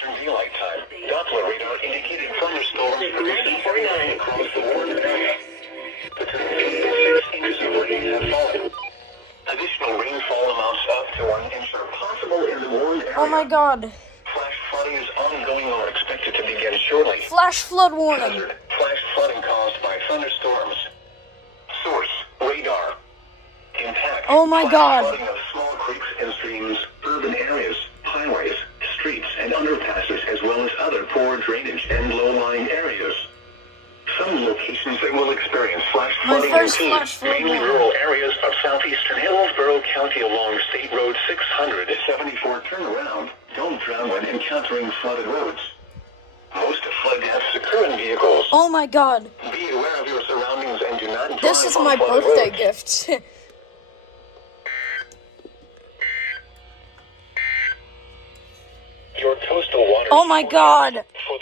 Eastern Daylight Time. Doppler radar indicated thunderstorms producing rain across the warm area. Between 8 and 6 inches of rain have fallen. Additional rainfall amounts up to 1 inch are possible in the warned area. Oh my god. Flash flooding is ongoing or expected to begin shortly. Flash flood warning. Hazard. Flash flooding caused by thunderstorms. Source. Radar. Impact. Oh my Flash god. flooding of small creeks and streams, urban areas, highways, streets, and underpasses, as well as other poor drainage and low-lying areas. Some locations that will experience flash flooding include mainly rural areas of southeastern Hillsborough County along State Road 674. Turn around. Don't drown when encountering flooded roads. Most flood deaths occur in vehicles. Oh my god. Be aware of your surroundings and do not drive This is on my flooded birthday roads. gift. Your coastal waters. Oh my god.